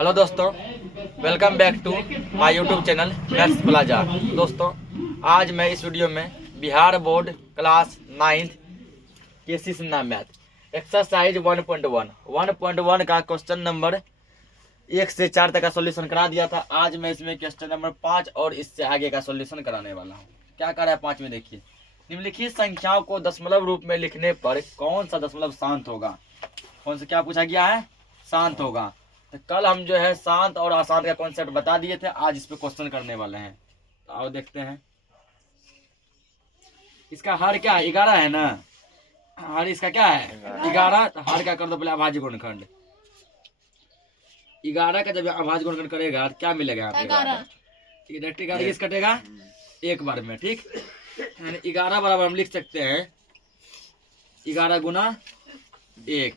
Hello दोस्तों, welcome back to my YouTube channel Maths Plaza. दोस्तों, आज मैं इस वीडियो में Bihar board class 9th KC Sinha math exercise 1.1 का क्वेश्चन नंबर 1 से 4 तक का सॉल्यूशन करा दिया था। आज मैं इसमें क्वेश्चन नंबर 5 और इससे आगे का सॉल्यूशन कराने वाला हूँ। क्या कर रहा है 5 में, देखिए। निम्नलिखित संख्याओं को दशमलव रूप में लिखने पर कौन सा दशमलव शांत होगा। कौन सा क्या पूछा गया है? शांत होगा। तो कल हम जो है शांत और अशांत का कॉन्सेप्ट बता दिए थे, आज इस पे क्वेश्चन करने वाले हैं। तो आओ देखते हैं। इसका हर क्या है? 11 है ना। हर इसका क्या है? 11। तो हर क्या कर दो पहले अभाज्य गुणनखंड। 11 का जब अभाज्य गुणनखंड करेगा तो क्या मिलेगा? 11। ठीक है, 11 किस कटेगा? एक बार में। ठीक, 11 बराबर हम लिख सकते हैं 11 गुना 1।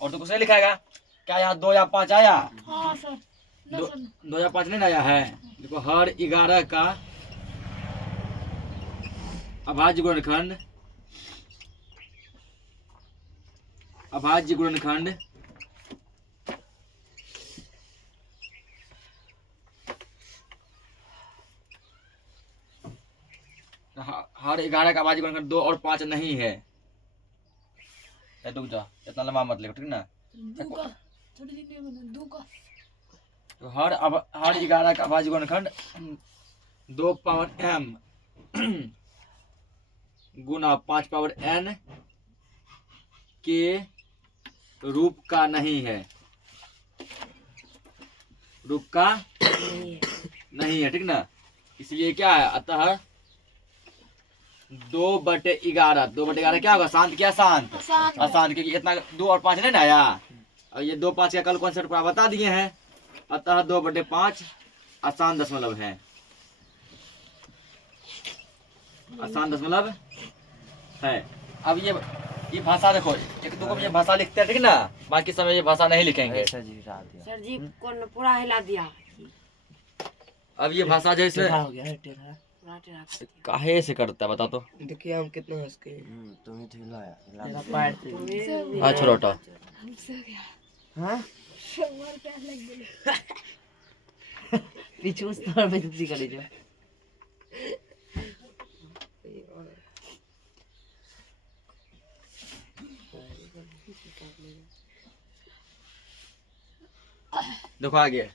और तो कुछ नहीं लिखाएगा क्या? यहाँ 2 या 5 आया? हाँ सर। 2 या 5 नहीं आया है। देखो, हर 11 का अभाज्य गुणनखंड हर 11 का अभाज्य गुणनखंड 2 और 5 नहीं है। रुक जा, इतना लंबा मत लिखो, ठीक ना। तो हर 11 का अभाज्य गुणनखंड 2 पावर m गुना 5 पावर n के रूप का नहीं है। रूप का नहीं है, ठीक ना। इसलिए क्या है? अतः 2/11 2/11 क्या होगा? शांत क्या? शांत अशांत, क्योंकि इतना 2 और 5 नहीं ना आया। और ये 2 5 का कल कॉन्सेप्ट पूरा बता दिए हैं। अतः 2/5 अशांत दशमलव है। अशांत दशमलव है। अब ये भाषा देखो, एक दो को ये भाषा लिखते हैं, ठीक ना। बाकी समय ये भाषा नहीं लिखेंगे। सर जी कौन पूरा हिला दिया। अब ये भाषा जैसे हो गया है टेढ़ा। काहे से करता है बता तो। देखिए हम कितना हंस के तुम्हें तो हिलाया हाँ, छोड़ो हटो। हां पीछे उस तरह में जल्दी कर लीजिए। देखो आगे,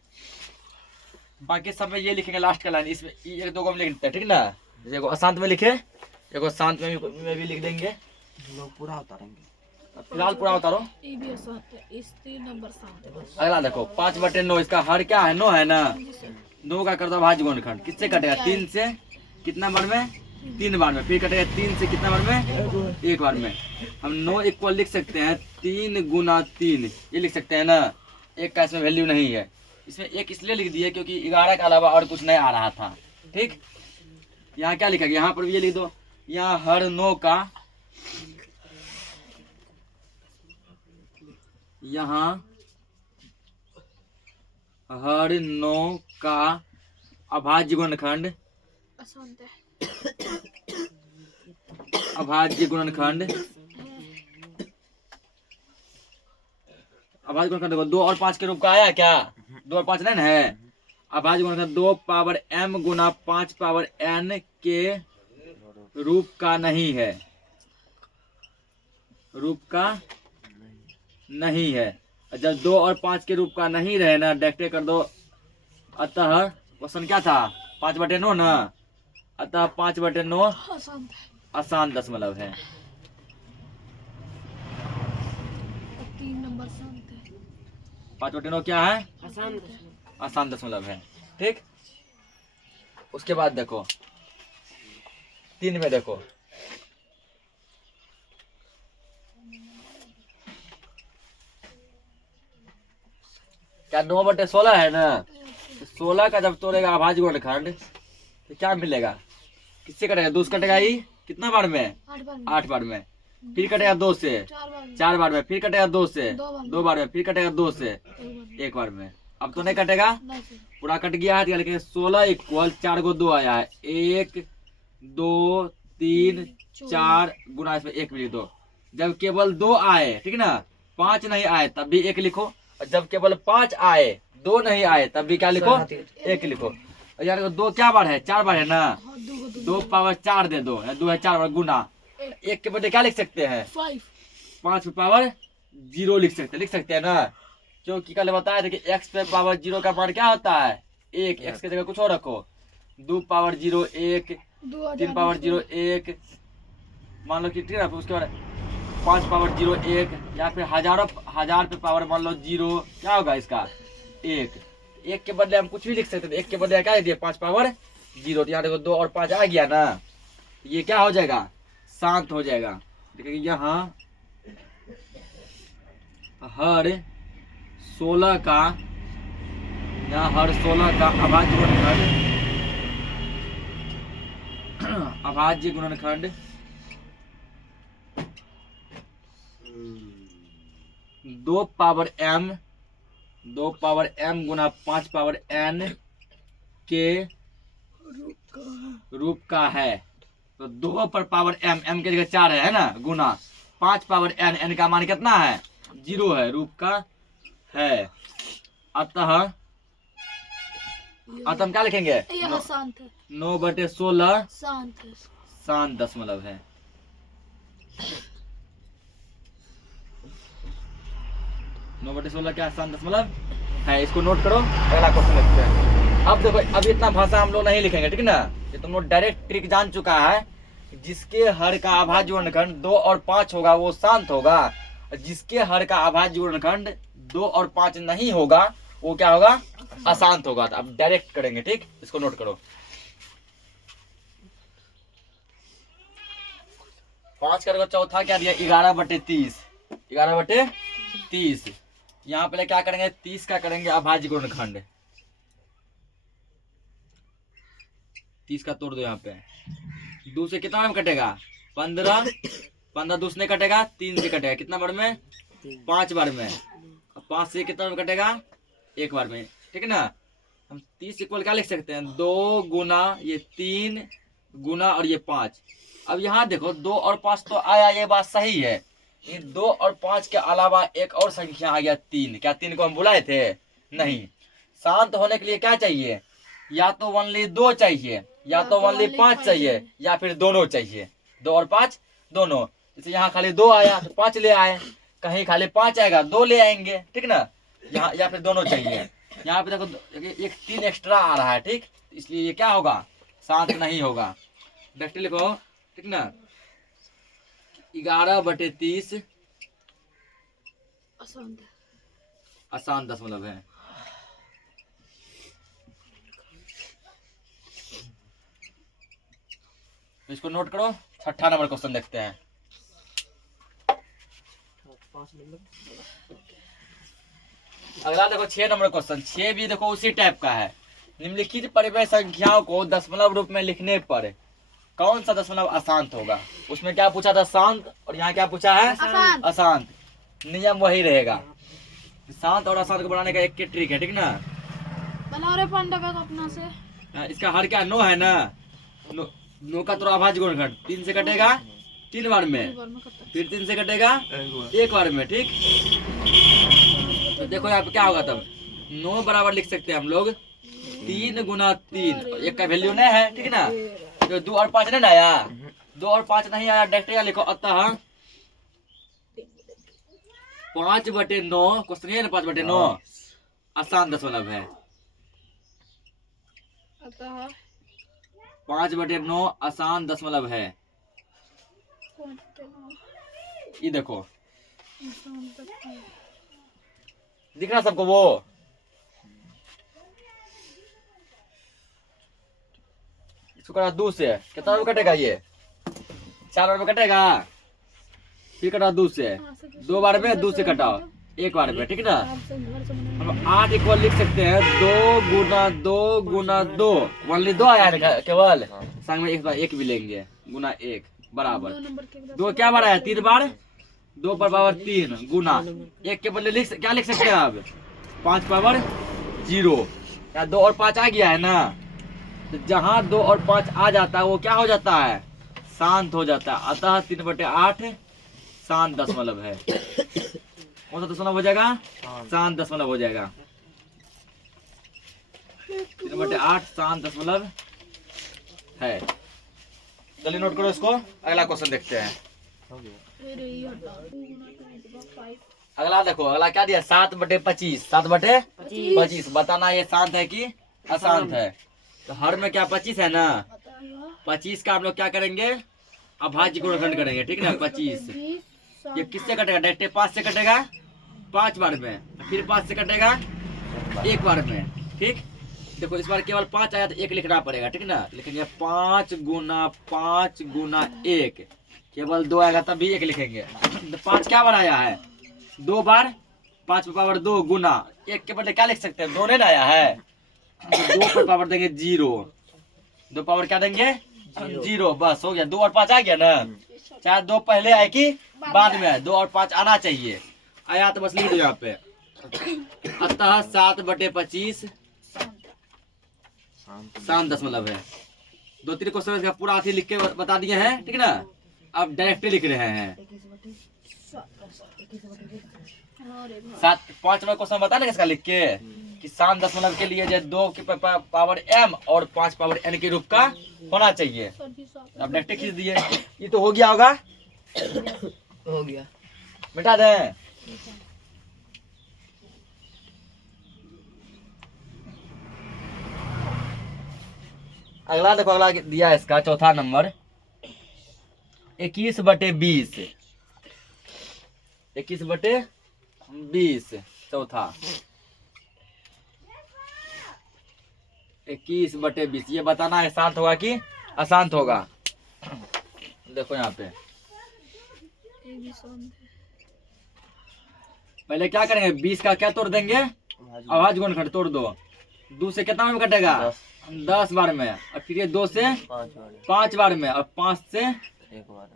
बाकी सब में ये लिखेंगे लास्ट का लाइन। इसमें एक दो को हम लिख देते हैं, ठीक ना। जैसे एगो अशांत में लिखे, एगो शांत में भी लिख देंगे। लोग पूरा उतारेंगे। फिलहाल पूरा उतारो। ये भी शांत है, इस 3 नंबर शांत है बस। अगला देखो 5/9। इसका हर क्या है? 9 है ना। 2 का कर दो अभाज्य गुणनखंड। किससे कटेगा? 3 से। कितना बार में? 3 बार में। फिर कटेगा 3 से कितना बार में? 1 बार में। हम 9 इक्वल लिख सकते हैं 3 गुना 3, ये लिख सकते हैं ना। 1 का इसमें वैल्यू नहीं है। इसमें 1 इसलिए लिख दिए क्योंकि 11 के अलावा और कुछ नहीं आ रहा था। ठीक, यहाँ क्या लिखा गया? यहाँ पर भी ये लिख दो। यहाँ हर 9 का, यहाँ हर 9 का अभाज्य गुणनखंड अशांत है। अभाज्य गुणनखंड देखो 2 और 5 के रूप का आया क्या? 2 और 5 नहीं ना है। अभाज्य गुणनखंड 2 पावर m गुना 5 पावर n के रूप का नहीं है। रूप का नहीं है। जब 2 और 5 के रूप का नहीं रहे ना, डायरेक्ट कर दो। अतः क्वेश्चन क्या था? 5/9 ना। अतः 5/9 अशांत है। अशांत दशमलव है। 3 नंबर शांत है। 5/9 क्या है? आसान आसान दशमलव है। ठीक, उसके बाद देखो 3 में देखो, क्या 9/16 है ना। 16 का जब तोड़ेगा अभाज्य गुणनखंड तो क्या मिलेगा? किससे कटेगा? 2 से कटेगा। ही कितना बार में? 8 बार में। फिर कटेगा 2 से 4 बार में। फिर कटेगा 2 से 2 बार में। फिर कटेगा 2 से 1 बार में। अब तो नहीं कटेगा, पूरा कट गया है। लिखे 16 इक्वल 4 को 2 आया है। 1 2 3 4 गुना इसमें 1 भी लिख दो। जब केवल 2 आए, ठीक ना, 5 नहीं आए तब भी 1 लिखो। और जब केवल 5 आए, दो नहीं आए तब भी क्या लिखो, एक लिखो। और यार दो क्या बार है, 4 बार है ना, हाँ, दो 2 पावर 4 दे दो, 2 है 4 बार गुना। एक के बदले क्या लिख सकते हैं, 5 5 पे पावर 0 लिख सकते हैं ना, क्योंकि कल बताया था कि x पे पावर 0 का मान क्या होता है, 1। x की जगह कुछ और रखो, 2 पावर 0 1, 3 पावर 0 1, मान लो कि ठीक है। उसके बाद 5 पावर 0 1, या फिर हजार पे पावर मान लो 0, क्या होगा इसका 1। एक के बदले हम कुछ भी लिख सकते थे, एक के बदले क्या लिख दिया 5 पावर 0। यहाँ देखो 2 और 5 आ गया ना, ये क्या हो जाएगा, शांत हो जाएगा। देखिए यहाँ हर 16 का, यहाँ हर 16 का अभाज्य गुणनखंड 2 पावर m गुना 5 पावर n के रूप का है। तो 2 पर पावर m के जगह 4 है ना, गुना 5 पावर n का मान कितना है, 0 है, रूप का है। अतः हम क्या लिखेंगे, यह शांत है, 9/16 शांत है। शांत दशमलव है। 9/16 क्या शांत दशमलव है, इसको नोट करो। अगला क्वेश्चन देखते हैं। अब देखो, अब इतना भाषा हम लोग नहीं लिखेंगे, ठीक है ना, ये तुम लोग डायरेक्ट ट्रिक जान चुका है। जिसके हर का अभाज्य गुणनखंड 2 और 5 होगा वो शांत होगा, जिसके हर का अभाज्य गुणनखंड 2 और 5 नहीं होगा वो क्या होगा, अशांत होगा। तो अब डायरेक्ट करेंगे, ठीक, इसको नोट करो। 5 का चौथा क्या दिया, 11/30, 11/30। यहाँ पहले क्या करेंगे, 30 का करेंगे अभाज्य गुणनखंड, 30 का तोड़ दो यहाँ पे, 2 से कितना में कटेगा, 15 2 से नहीं कटेगा, 3 से कटेगा, कितना बार में, 5 बार में। 5 से कितना में कटेगा, 1 बार में, ठीक है ना। हम 30 इक्वल क्या लिख सकते हैं, 2 गुना ये 3 गुना और ये 5। अब यहाँ देखो 2 और 5 तो आया, ये बात सही है। ये 2 और 5 के अलावा एक और संख्या आ गया 3। क्या 3 को हम बुलाए थे, नहीं। शांत होने के लिए क्या चाहिए, या तो ओनली 2 चाहिए, या तो ओनली 5 चाहिए, या फिर दोनों चाहिए, 2 और 5 दोनों। जैसे यहाँ खाली 2 आया तो 5 ले आए, कहीं खाली 5 आएगा 2 ले आएंगे, ठीक ना। यहाँ या फिर दोनों चाहिए। यहाँ पे देखो एक 3 एक्स्ट्रा आ रहा है, ठीक, इसलिए ये क्या होगा, शांत नहीं होगा। डायरेक्ट लिखो, ठीक ना, 11/30 अशांत है, अशांत दशमलव है। इसको नोट करो। 6ठा नंबर क्वेश्चन देखते हैं। 5 नंबर। अगला देखो 6 नंबर क्वेश्चन। 6 भी देखो उसी टाइप का है। निम्नलिखित परिमेय संख्याओं को दशमलव रूप में लिखने पर कौन सा दशमलव अशांत होगा। उसमें क्या पूछा था, शांत, और यहाँ क्या पूछा है, अशांत। अशांत। नियम वही रहेगा, शांत और अशांत को बनाने का एक के ट्रिक है, ठीक ना। बनाओ रे पांडा बैग अपना से। इसका हर क्या 9 है ना, 9 का थोड़ा अभाज्य गुणनखंड 3 से कटेगा 3 बार में, एक बार में करता फिर 3 से कटेगा 1 बार में, ठीक। तो देखो यहाँ पे क्या होगा, तब 9 बराबर लिख सकते हैं हम लोग 3 गुना 3, एक का वैल्यू नहीं है, ठीक ना। तो 2 और 5 नहीं आया, 2 और 5 नहीं आया, डायरेक्ट लिखो। अतः 5/9 क्वेश्चन है ना, 5/9 अशांत दशमलव है। अतः 5/9 अशांत दशमलव है। ये देखो दिख रहा सबको, वो इसको कटा 2 से, कितना रुपये कटेगा, ये 4 रुपये कटेगा, फिर कटा 2 से, 2 बार में 2 से कटाओ 1 बार में, ठीक ना। हम 8 इक्वल लिख सकते हैं 2 गुना 2 गुना 2, ओनली 2 आया है केवल, संग में एक भी लेंगे, गुना 1 बराबर 2 क्या बार आया, 3 बार, 2 पर पावर 3 गुना 1 के बदले क्या लिख सकते हैं अब, 5 पावर 0। या 2 और 5 आ गया है ना, तो जहाँ 2 और 5 आ जाता है वो क्या हो जाता है, शांत हो जाता है। अतः 3/8 शांत दशमलव है। कौन सा दशमलव हो जाएगा, शांत दशमलव हो जाएगा। 3/8 शांत दशमलव है। चलिए नोट करो इसको। अगला क्वेश्चन देखते हैं। फिर ये हटा 2 अगला देखो, अगला क्या दिया? 7/25। 7/25 बताना ये शांत है कि अशांत है। तो हर में क्या 25 है ना? 25 का हम लोग क्या करेंगे? अभाज्य गुणनखंड करेंगे, ठीक ना? 25 ये किससे कटेगा? डायरेक्ट 5 से कटेगा 5 बार में, फिर 5 से कटेगा 1 बार में, ठीक। देखो इस बार केवल 5 आया तो 1 लिखना पड़ेगा, ठीक ना? लिखेंगे 5 गुना 5 गुना 1। केवल 2 आएगा तब भी 1 लिखेंगे। तो 5 क्या बार आया है? 2 बार। 5 पे पावर 2 गुना 1 के बदले क्या लिख सकते हैं? 2 नहीं आया है तो 2 पे पावर देंगे 0। 2 पावर क्या देंगे? 0। बस हो गया। 2 और 5 आ गया ना? चाहे 2 पहले आए कि बाद में आए, 2 और 5 आना चाहिए। आया तो बस लिख दो यहाँ पे। अतः 7/25 शांत दशमलव है। 2-3 क्वेश्चन इसका पूरा आखिर लिख के बता दिए हैं, ठीक ना? अब डायरेक्ट लिख रहे हैं। 5वां क्वेश्चन बता ना इसका लिख के कि शांत दशमलव के लिए जो 2 की पावर m और 5 पावर n के रूप का होना चाहिए। अब डायरेक्ट खींच दिए। ये तो हो गया होगा। हो गया। मिटा दें। अगला देखो, अगला दिया है इसका चौथा नंबर 21/20। 21/20 चौथा 21/20 ये बताना है शांत होगा कि अशांत होगा। देखो यहाँ पे पहले क्या करेंगे? 20 का क्या तोड़ देंगे? अभाज्य गुणनखंड तोड़ दो। 2 से कितना में कटेगा? 10 बार में। और फिर ये 2 से 5 बार में, और 5 से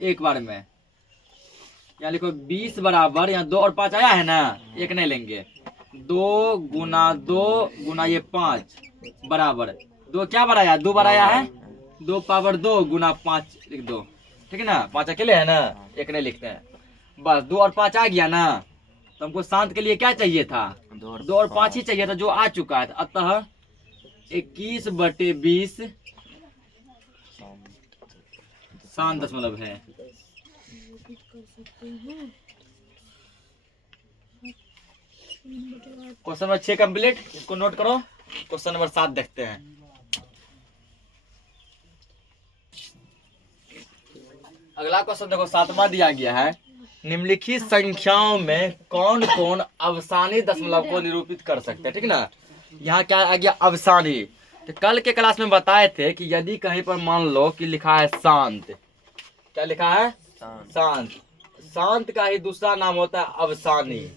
1 बार में। यहाँ लिखो 20 बराबर, यहाँ 2 और 5 आया है ना? 1 नहीं लेंगे। 2 गुना 2 गुना ये 5 बराबर 2 क्या बार आया? 2 बार आया है। 2 पावर 2 गुना 5 लिख दो, ठीक है ना? 5 अकेले है ना? 1 नहीं लिखते हैं। बस 2 और 5 आ गया ना? तो हमको शांत के लिए क्या चाहिए था? 2 और 5 ही चाहिए था, जो आ चुका है। अतः 21/20 शांत दशमलव है। Question number 6 complete. इसको नोट करो। क्वेश्चन नंबर 7 देखते हैं। अगला क्वेश्चन देखो 7वां दिया गया है। निम्नलिखित संख्याओं में कौन कौन अवसानी दशमलव को निरूपित कर सकते हैं, ठीक ना? यहाँ क्या आ गया? अवसानी। तो कल के क्लास में बताए थे कि यदि कहीं पर मान लो कि लिखा है शांत, क्या लिखा है? शांत। शांत का ही दूसरा नाम होता है अवसानी।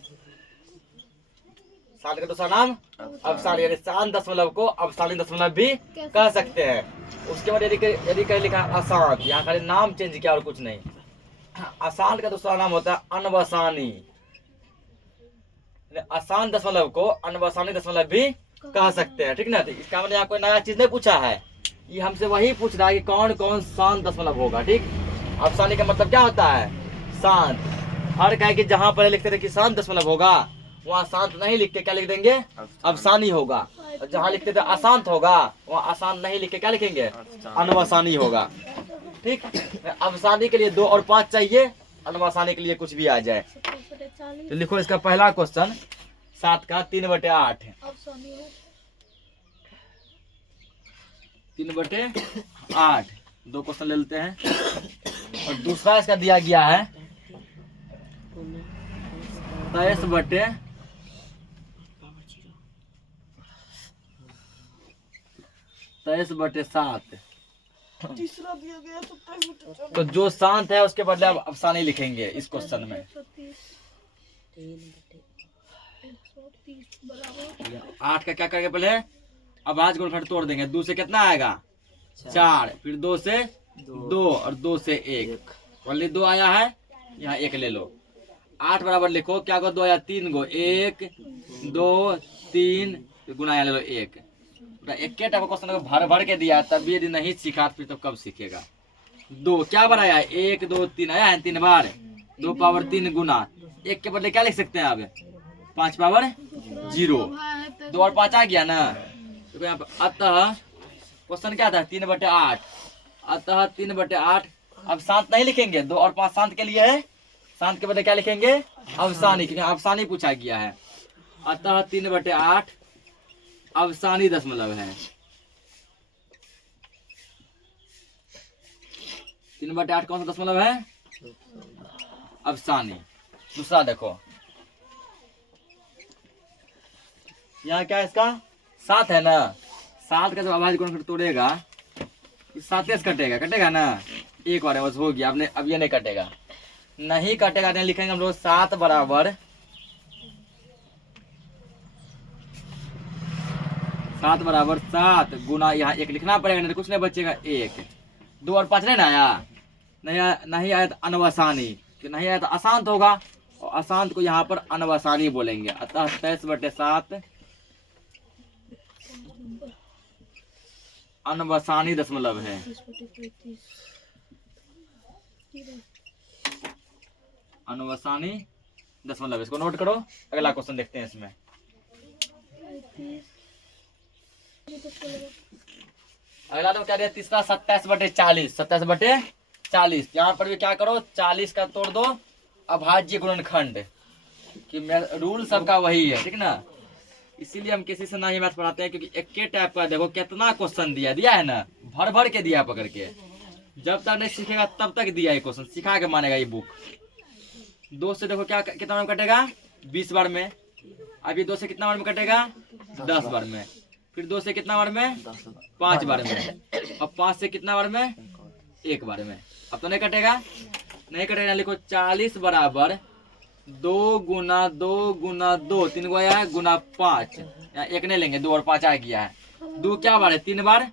शांत का दूसरा नाम अवसानी, यानी शांत दशमलव को अवसानी दशमलव भी कह सकते हैं। उसके बाद यदि कहीं लिखा है अशांत, यहाँ खाली नाम चेंज किया और कुछ नहीं। अशांत का दूसरा नाम होता है अनवसानी। अशांत दशमलव को अनवसानी दशमलव भी कह सकते हैं, ठीक ना? तो इसका मतलब यहाँ कोई नया चीज नहीं पूछा है। ये हमसे वही पूछ रहा है कि कौन कौन शांत दशमलव होगा, ठीक। अवसानी का मतलब क्या होता है? शांत। हर कहे कि जहां पर लिखते थे कि शांत दशमलव होगा, वहाँ शांत नहीं लिख के क्या लिख देंगे? अवसानी होगा। और जहाँ लिखते थे अशांत होगा, वहाँ अशांत नहीं लिख के क्या लिखेंगे? अनवसानी होगा, ठीक। अवसानी के लिए 2 और 5 चाहिए, अनवसानी के लिए कुछ भी आ जाए। तो लिखो इसका पहला क्वेश्चन 7 का 3/8 है। 3/8 2 क्वेश्चन ले लेते हैं। और दूसरा इसका दिया गया है 23/7। तीसरा दिया गया तो जो शांत है उसके बदले अब अफसानी लिखेंगे इस क्वेश्चन में। 8 का क्या करेंगे? पहले अभाज्य गुणनखंड तोड़ देंगे। 2 से कितना आएगा? 4, फिर 2 से 2 और 2 से 1। ओनली 2 आया है, यहाँ 1 ले लो। 8 बराबर लिखो, क्या को 2 आया? 3 गो, 1 2 3 गुना यहाँ ले लो 1। एक क्वेश्चन को भर भर के दिया, तब भी यदि नहीं सीखा फिर तो कब सीखेगा? 2 क्या बार आया? 1 2 3 आया है 3 बार। 2 पावर 3 गुना 1 के बदले क्या लिख सकते हैं? अब 5 पावर 0। 2 और 5 आ गया ना? देखो यहाँ पे अतः क्वेश्चन क्या था 3/8, अतः 3/8। अब शांत नहीं लिखेंगे, 2 और 5 शांत के लिए है, शांत के बदले क्या लिखेंगे अवसानी, क्योंकि अवसानी पूछा गया है। अतः 3/8 अवसानी दशमलव है। 3/8 कौन सा दशमलव है, अवसानी। दूसरा देखो यहाँ क्या है इसका 7 है ना, 7 का जब अभाज्य गुणनखंड तोड़ेगा 7 से कटेगा, कटेगा ना, एक बार बस हो गया। अब ये नहीं कटेगा, नहीं कटेगा, नहीं लिखेंगे हम लोग 7 बराबर 7 गुना, यहाँ 1 लिखना पड़ेगा, नहीं तो कुछ नहीं बचेगा 1। 2 और 5 नहीं ना आया, नहीं आया तो अनवसानी, कि नहीं आया तो अशांत होगा, और अशांत को यहाँ पर अनवसानी बोलेंगे। अतः 23/7 अनवसानी दशमलव है। अनवसानी दशमलव, इसको नोट करो। अगला क्वेश्चन देखते हैं इसमें। अगला तो क्या दिया तीसरा 27/40, 27/40। यहाँ पर भी क्या करो 40 का तोड़ दो अभाज्य गुणनखंड, कि रूल सबका वही है, ठीक ना। इसीलिए हम किसी से ना ही मैथ पढ़ाते हैं, क्योंकि एक के टाइप का देखो कितना क्वेश्चन दिया है ना, भर भर के दिया पकड़ के। जब तक नहीं सीखेगा तब तक दिया है क्वेश्चन, सिखा के मानेगा ये बुक। 2 से देखो क्या कितना बार में कटेगा 20 बार में, अभी 2 से कितना बार में कटेगा 10 बार में, फिर 2 से कितना बार में 5 बार में, अब 5 से कितना बार में 1 बार में। अब तो नहीं कटेगा, नहीं कटेगा, लिखो 40 बराबर 2 गुना 2 3 को आया है गुना 5, यहाँ 1 नहीं लेंगे, 2 और 5 आ गया है। 2 क्या बार है 3 बार,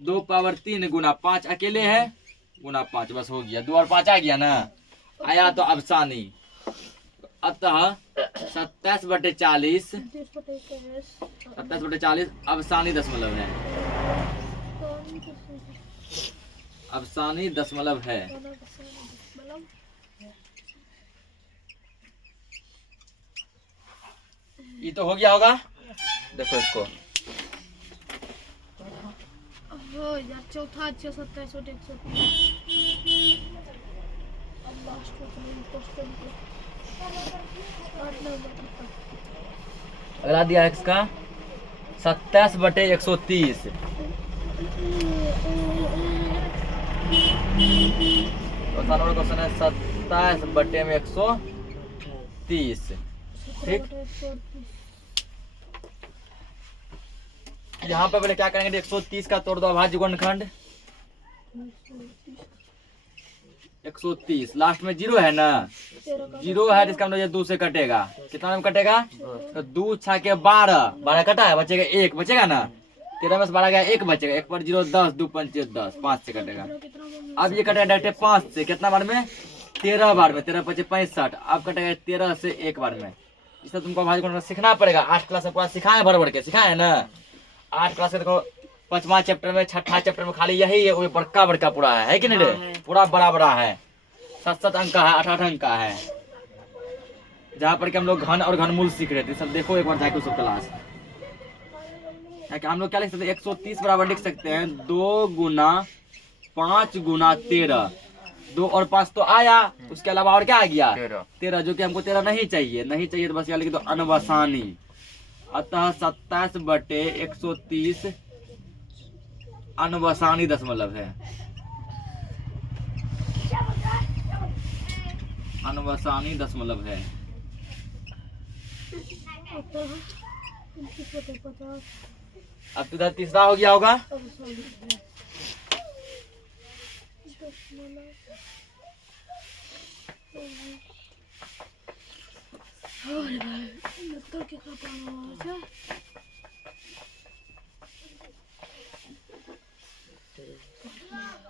2 पावर 3 गुना 5 अकेले है गुना 5, बस हो गया। 2 और 5 आ गया ना, आया तो अवसानी। अतः 27/40 अवसानी दशमलव है, अवसानी दशमलव है। ये तो हो गया होगा, देखो इसको यार चौथा 27/130। अब लास्ट क्वेश्चन अगला दिया है इसका 27/130। क्वेश्चन है 27/130, ठीक। यहाँ पे पहले क्या करेंगे 130 का तोड़ दो अभाज्य गुणनखंड, 130 लास्ट में 0 है ना, 0 है जिसका मतलब ये 2 से कटेगा, कितना में कटेगा तो 2 6 के 12 कटा है, बचेगा 1 बचेगा ना, 13 में से 12 गया 1 बचेगा, 1 पर 0 10, 2 5 10, 5 से कटेगा। अब ये कटेगा डायरेक्ट 5 से, कितना बार में 13 बार में, 13 5 65, अब कटेगा 13 से 1 बार में। इससे तुमको अभाज्य गुणनखंड सीखना पड़ेगा, 8 क्लास के बाद सिखाए भर भर के, सिखाए ना। 8 क्लास के देखो 5वां चैप्टर में 6ठा चैप्टर में खाली यही है, वो बड़का पूरा है कि नहीं रे, पूरा बड़ा है, 7 अंक का है, 8 अंक का है, जहाँ पर कि हम लोग घन और घनमूल सीख रहे थे। सब देखो एक बार जाके सब क्लास, हम लोग क्या लिख सकते हैं 130 बराबर लिख सकते हैं 2 गुना 5 गुना 13, 2 और 5 तो आया, उसके अलावा और क्या आ गया 13, जो कि हमको 13 नहीं चाहिए तो बस यहाँ लिख दो अनवसानी। अतः 27/130 अनवसानी दशमलव है, अनवसानी दशमलव है। अब तो इधर तीसरा हो गया होगा,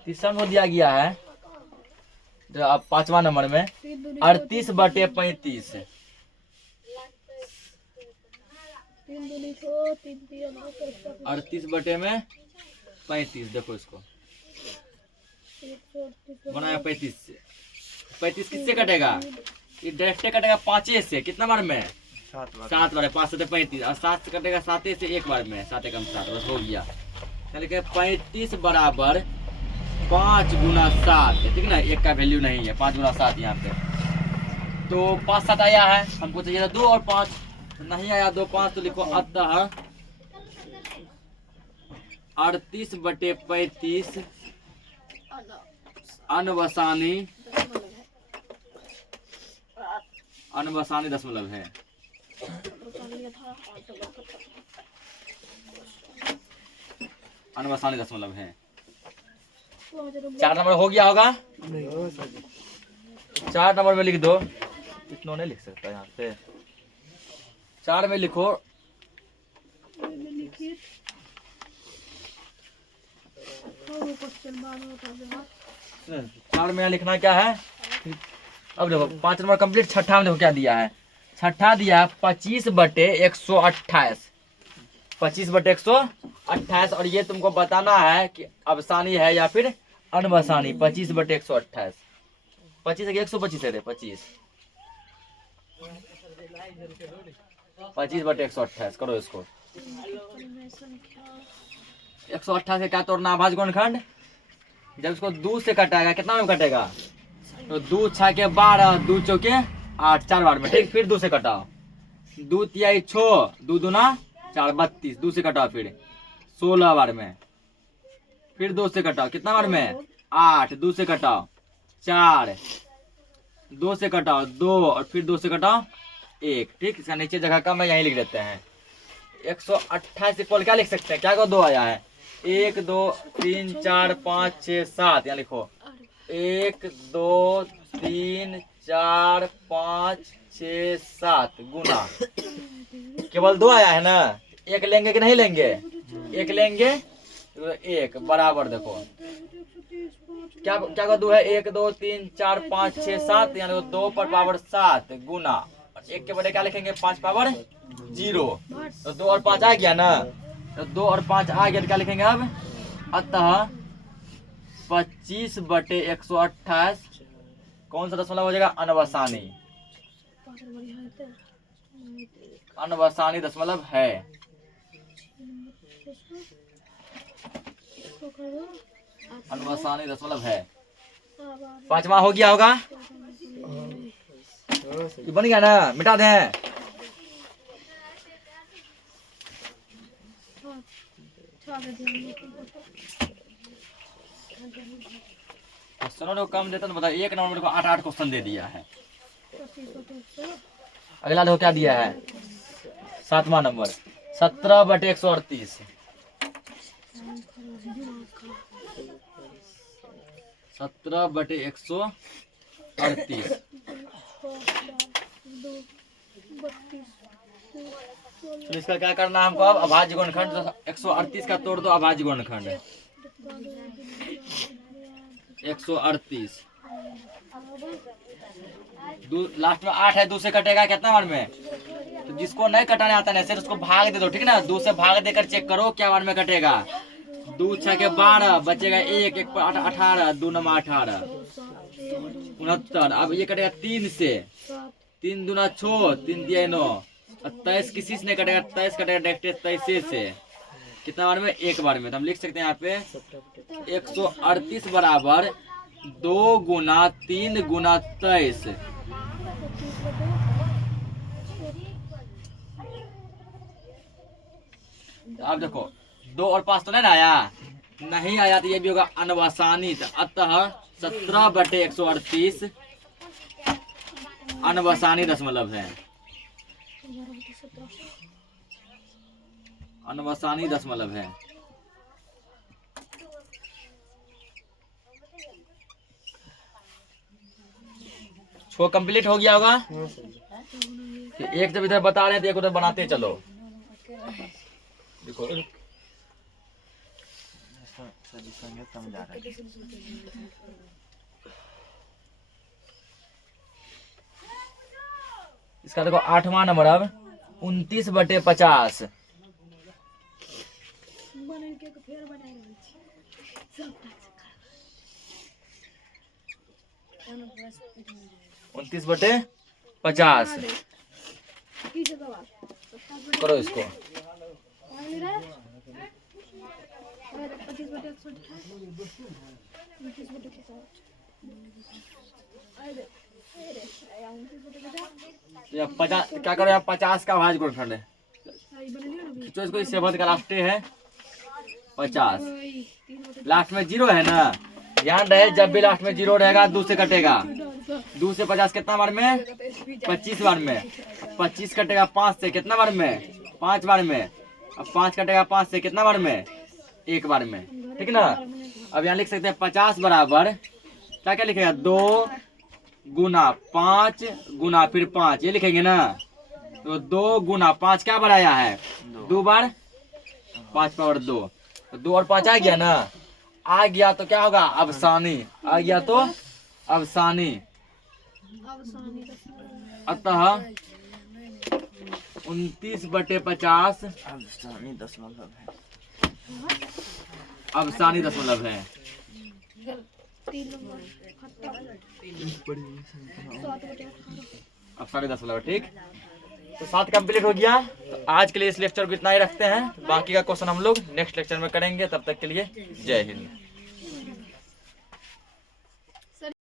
तीसरा में दिया गया है जो अब 5वां नंबर में 38/35, 38/35, देखो इसको बनाया 35 से, 35 किससे कटेगा, ये डायरेक्ट कटेगा 5 से, कितना बार में 7 बार 5 7 35 और 7 से कटेगा 7 से एक बार में 7 एकम 7 बस हो गया। यानी कि 35 बराबर 5 गुना 7, ठीक है ना, एक का वैल्यू नहीं है, 5 गुना 7 यहाँ पे। तो 5 7 आया है, हमको चाहिए था 2 और 5, नहीं आया 2 5, तो लिखो अतः 38/35 अनवसानी दशमलव है। अनवसानी दशमलव है। 4 नंबर हो गया होगा, 4 नंबर में लिख दो, इतना नहीं लिख सकता यहाँ पे, 4 में लिखो। चार में लिखना क्या है, अब देखो 5 नंबर कंप्लीट। छठा में देखो क्या दिया है, छठा दिया है 25/128, 25/128, और ये तुमको बताना है कि अवसानी है या फिर अनवसानी। 25/128, 25 है कि 125 है रे, 25/128 करो इसको। 128 के क्या तोड़ना अभाज्य गुणनखंड, जब इसको 2 से कटाएगा कितना में कटेगा, तो 2 6 के 12, 2 चौके 8, 4 बार में, ठीक। फिर 2 से कटाओ, 2 तिहाई 6, 2 दूना 4 32, 2 से कटाओ, फिर 16 बार में, फिर 2 से कटाओ, कितना बार में 8, 2 से कटाओ 4, 2 से कटाओ 2, और फिर 2 से कटाओ 1, ठीक। इसका नीचे जगह कम है, यहीं लिख देते हैं। 128 इक्वल क्या लिख सकते हैं, क्या को 2 आया है, 1 2 3 4 5 6 7, यहाँ लिखो 1 2 3 4 5 6 7 गुना, केवल 2 आया है ना, 1 लेंगे कि नहीं लेंगे, 1 लेंगे, 1 बराबर देखो क्या क्या का 2 है, 1 2 3 4 5 6 7, यानी 2 पर पावर 7 गुना, 1 के बड़े क्या लिखेंगे 5 पावर 0, तो 2 और 5 आ गया ना, तो 2 और 5 आ गया, तो क्या लिखेंगे अब, अतः 25/128 कौन सा दशमलव हो जाएगा, अनवसानी, अनवसानी दशमलव है। अनवसानी दशमलव है। 5वां हो गया होगा, ये बन गया ना, मिटा दें। क्वेश्चनों को कम देता तो बता, 1 नंबर को 8 क्वेश्चन दे दिया है। अगला देखो क्या दिया है, 7वां नंबर 17/138, 17/138, तो इसका क्या करना है हमको, अब अभाज्य गुणनखंड, 138 का तोड़ दो अभाज्य गुणनखंड, 138, लास्ट में 8 है, 2 से कटेगा कितना बार में, तो जिसको नहीं कटाने आता है सिर्फ उसको भाग दे दो, ठीक है ना, 2 से भाग देकर चेक करो क्या बार में कटेगा, 2 6 के 12 बचेगा 1 1 पर 18, 2 9 18 69, अब ये कटेगा 3 से, 3 दूना 6, 3 दिया 9, 23 किसी से नहीं कटेगा, 23 कटेगा डायरेक्ट 23 से, कितना बार में, एक बार में, तो हम लिख सकते हैं यहाँ पे 138 बराबर 2 गुना 3 गुना 23, अब देखो 2 और 5 तो नहीं ना आया, नहीं आया तो ये भी होगा अनवसानी, अतः 17/138 अनवसानी दशमलव है, अनवसानी दशमलव है। छो कंप्लीट हो गया होगा, एक जब इधर बता रहे हैं तो एक उधर बनाते चलो, देखो समझा रहा है। इसका देखो 8वां नंबर, अब 29/50, उनतीस बटे 50, किस सवाल 27 करो इसको। और ले रहा है 25 बटे 128 29 बटे 50 अरे अरे 29 बटे 50 या 50 क्या करो या 50 का भाज गुण खंड है। सही बन गया अभी खींचो इसको, इससे का लास्ट है 50। वही 3 बटे लास्ट में 0 है ना, ध्यान रहे जब भी लास्ट में 0 रहेगा 2 से कटेगा। 2 से 50 कितना बार में? 25 बार में। 25 कटेगा 5 से कितना बार में? 5 बार में। अब 5 कटेगा 5 से कितना बार में? 1 बार में, ठीक ना। अब यहाँ लिख सकते हैं 50 बराबर क्या क्या लिखेगा? 2 गुना 5 गुना फिर 5, ये लिखेंगे ना। तो 2 गुना 5 क्या बढ़ाया है? 2 बार 5 पावर 2, तो 2 और 5 आ गया ना। आ गया तो क्या होगा? अवसानी। आ गया तो अवसानी। अब सानी का अतः 29 बटे 50 अफसानी दशमलव है। अवसानी दशमलव है। 3 नंबर 7 बटे 18 अवसानी दशमलव, ठीक। तो 7 कंप्लीट हो गया। तो आज के लिए इस लेक्चर को इतना ही रखते हैं, बाकी का क्वेश्चन हम लोग नेक्स्ट लेक्चर में करेंगे। तब तक के लिए जय हिंद।